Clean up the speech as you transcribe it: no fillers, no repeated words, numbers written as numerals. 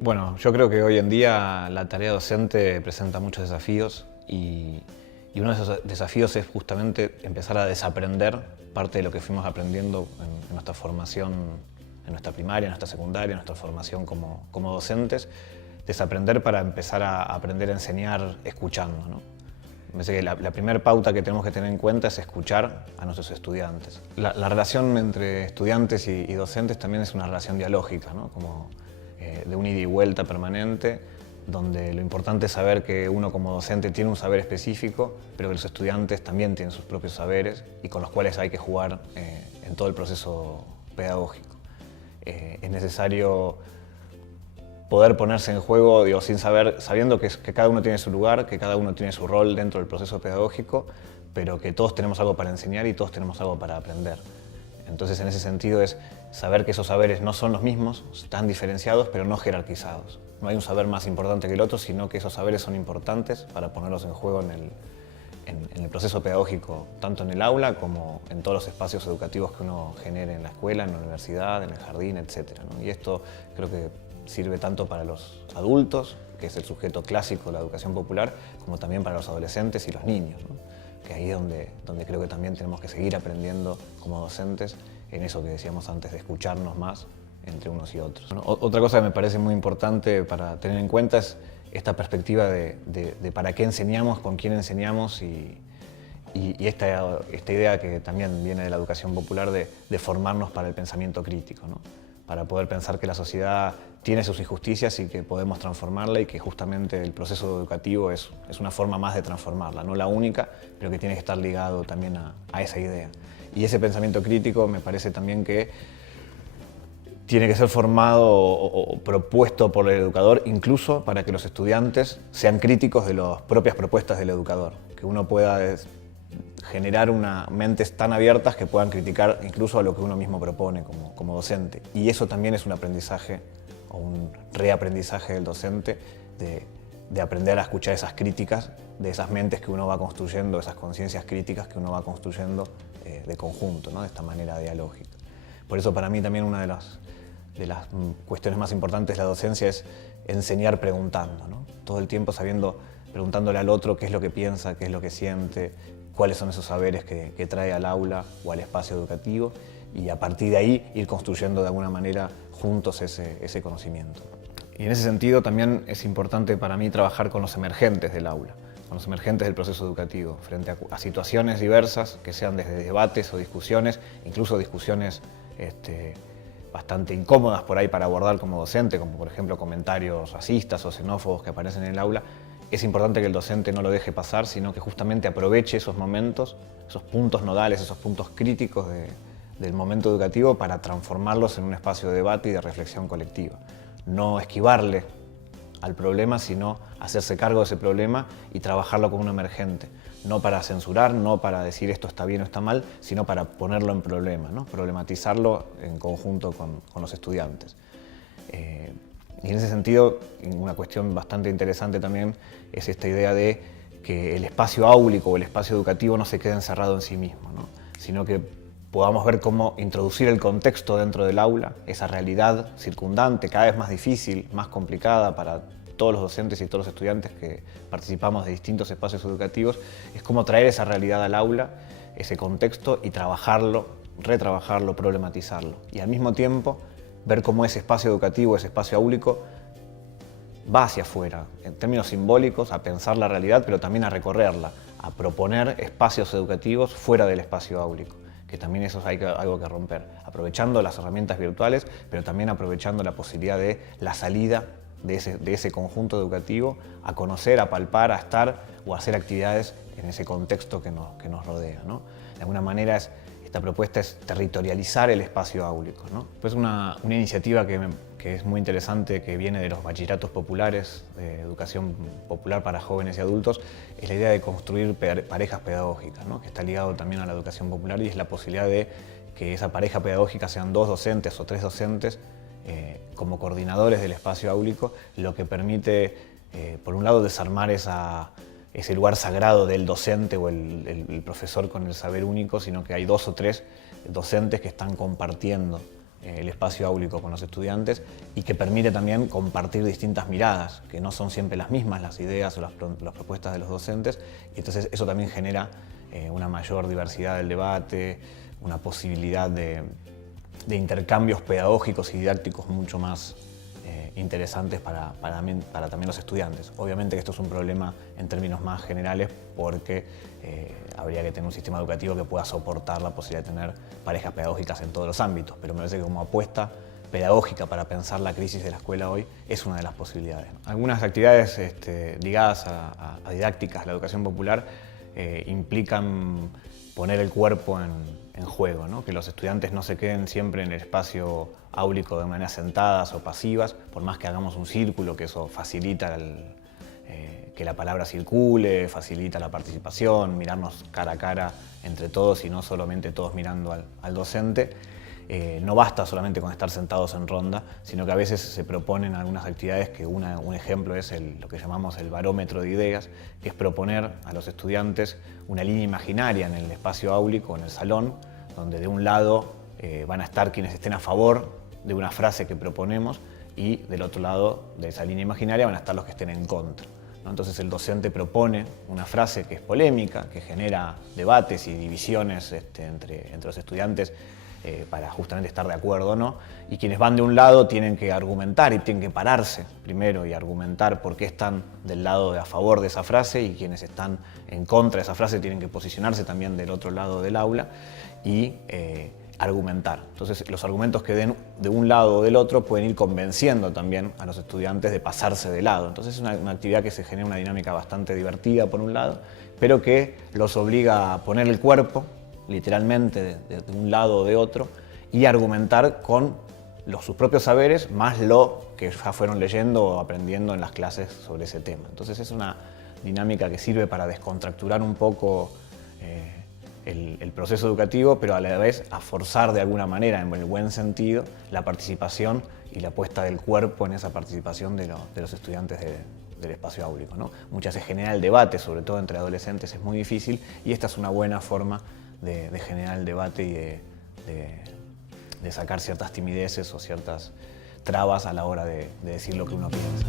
Bueno, yo creo que hoy en día la tarea docente presenta muchos desafíos y uno de esos desafíos es justamente empezar a desaprender parte de lo que fuimos aprendiendo en nuestra formación, en nuestra primaria, en nuestra secundaria, en nuestra formación como docentes, desaprender para empezar a aprender a enseñar escuchando, ¿no? Me parece que la primera pauta que tenemos que tener en cuenta es escuchar a nuestros estudiantes. La relación entre estudiantes y docentes también es una relación dialógica, ¿no? Como de un ida y vuelta permanente, donde lo importante es saber que uno como docente tiene un saber específico, pero que los estudiantes también tienen sus propios saberes y con los cuales hay que jugar en todo el proceso pedagógico. Es necesario poder ponerse en juego, digo, sabiendo que cada uno tiene su lugar, que cada uno tiene su rol dentro del proceso pedagógico, pero que todos tenemos algo para enseñar y todos tenemos algo para aprender. Entonces, en ese sentido es saber que esos saberes no son los mismos, están diferenciados, pero no jerarquizados. No hay un saber más importante que el otro, sino que esos saberes son importantes para ponerlos en juego en el proceso pedagógico, tanto en el aula como en todos los espacios educativos que uno genere en la escuela, en la universidad, en el jardín, etc., ¿no? Y esto creo que sirve tanto para los adultos, que es el sujeto clásico de la educación popular, como también para los adolescentes y los niños, ¿no? Que ahí es donde creo que también tenemos que seguir aprendiendo como docentes en eso que decíamos antes, de escucharnos más entre unos y otros. Bueno, otra cosa que me parece muy importante para tener en cuenta es esta perspectiva de para qué enseñamos, con quién enseñamos y esta idea que también viene de la educación popular de formarnos para el pensamiento crítico, ¿no? Para poder pensar que la sociedad tiene sus injusticias y que podemos transformarla y que justamente el proceso educativo es una forma más de transformarla, no la única, pero que tiene que estar ligado también a esa idea. Y ese pensamiento crítico me parece también que tiene que ser formado o propuesto por el educador, incluso para que los estudiantes sean críticos de las propias propuestas del educador, que uno pueda generar mentes tan abiertas que puedan criticar incluso a lo que uno mismo propone como docente. Y eso también es un aprendizaje o un reaprendizaje del docente de aprender a escuchar esas críticas, de esas mentes que uno va construyendo, esas conciencias críticas que uno va construyendo de conjunto, ¿no? De esta manera dialógica. Por eso para mí también una de las cuestiones más importantes de la docencia es enseñar preguntando, ¿no? Todo el tiempo preguntándole al otro qué es lo que piensa, qué es lo que siente, cuáles son esos saberes que trae al aula o al espacio educativo y a partir de ahí ir construyendo de alguna manera juntos ese conocimiento. Y en ese sentido también es importante para mí trabajar con los emergentes del aula, con los emergentes del proceso educativo, frente a situaciones diversas, que sean desde debates o discusiones, incluso discusiones bastante incómodas por ahí para abordar como docente, como por ejemplo comentarios racistas o xenófobos que aparecen en el aula. Es importante que el docente no lo deje pasar, sino que justamente aproveche esos momentos, esos puntos nodales, esos puntos críticos del momento educativo para transformarlos en un espacio de debate y de reflexión colectiva. No esquivarle al problema, sino hacerse cargo de ese problema y trabajarlo como un emergente. No para censurar, no para decir esto está bien o está mal, sino para ponerlo en problema, ¿no? Problematizarlo en conjunto con los estudiantes. Y en ese sentido, una cuestión bastante interesante también es esta idea de que el espacio áulico o el espacio educativo no se quede encerrado en sí mismo, ¿no? Sino que podamos ver cómo introducir el contexto dentro del aula, esa realidad circundante, cada vez más difícil, más complicada para todos los docentes y todos los estudiantes que participamos de distintos espacios educativos, es cómo traer esa realidad al aula, ese contexto y trabajarlo, retrabajarlo, problematizarlo. Y al mismo tiempo ver cómo ese espacio educativo, ese espacio áulico, va hacia afuera, en términos simbólicos, a pensar la realidad, pero también a recorrerla, a proponer espacios educativos fuera del espacio áulico, que también eso es algo que romper, aprovechando las herramientas virtuales, pero también aprovechando la posibilidad de la salida de ese conjunto educativo, a conocer, a palpar, a estar o a hacer actividades en ese contexto que nos rodea, ¿no? De alguna manera esta propuesta es territorializar el espacio áulico, ¿no? Pues una iniciativa que es muy interesante, que viene de los bachilleratos populares, de educación popular para jóvenes y adultos, es la idea de construir parejas pedagógicas, ¿no? Que está ligado también a la educación popular y es la posibilidad de que esa pareja pedagógica sean 2 docentes o 3 docentes como coordinadores del espacio áulico, lo que permite, por un lado, desarmar ese lugar sagrado del docente o el profesor con el saber único, sino que hay 2 o 3 docentes que están compartiendo el espacio áulico con los estudiantes y que permite también compartir distintas miradas, que no son siempre las mismas las ideas o las propuestas de los docentes, y entonces eso también genera una mayor diversidad del debate, una posibilidad de intercambios pedagógicos y didácticos mucho más interesantes para también los estudiantes. Obviamente que esto es un problema en términos más generales porque habría que tener un sistema educativo que pueda soportar la posibilidad de tener parejas pedagógicas en todos los ámbitos, pero me parece que como apuesta pedagógica para pensar la crisis de la escuela hoy es una de las posibilidades. Algunas actividades ligadas a didácticas, la educación popular, implican poner el cuerpo en juego, ¿no? Que los estudiantes no se queden siempre en el espacio áulico de manera sentadas o pasivas, por más que hagamos un círculo, que eso facilita que la palabra circule, facilita la participación, mirarnos cara a cara entre todos y no solamente todos mirando al docente. No basta solamente con estar sentados en ronda, sino que a veces se proponen algunas actividades que un ejemplo es lo que llamamos el barómetro de ideas, que es proponer a los estudiantes una línea imaginaria en el espacio áulico, en el salón, donde de un lado van a estar quienes estén a favor de una frase que proponemos y del otro lado de esa línea imaginaria van a estar los que estén en contra, ¿no? Entonces el docente propone una frase que es polémica, que genera debates y divisiones entre los estudiantes, para justamente estar de acuerdo o no, y quienes van de un lado tienen que argumentar y tienen que pararse primero y argumentar por qué están del lado de a favor de esa frase, y quienes están en contra de esa frase tienen que posicionarse también del otro lado del aula y argumentar. Entonces los argumentos que den de un lado o del otro pueden ir convenciendo también a los estudiantes de pasarse de lado. Entonces es una actividad que se genera una dinámica bastante divertida por un lado, pero que los obliga a poner el cuerpo literalmente de un lado o de otro, y argumentar con sus propios saberes más lo que ya fueron leyendo o aprendiendo en las clases sobre ese tema. Entonces es una dinámica que sirve para descontracturar un poco el proceso educativo, pero a la vez a forzar de alguna manera, en el buen sentido, la participación y la puesta del cuerpo en esa participación de los estudiantes del espacio áulico, ¿no? Muchas veces genera el debate, sobre todo entre adolescentes, es muy difícil, y esta es una buena forma de generar el debate y de sacar ciertas timideces o ciertas trabas a la hora de decir lo que uno piensa.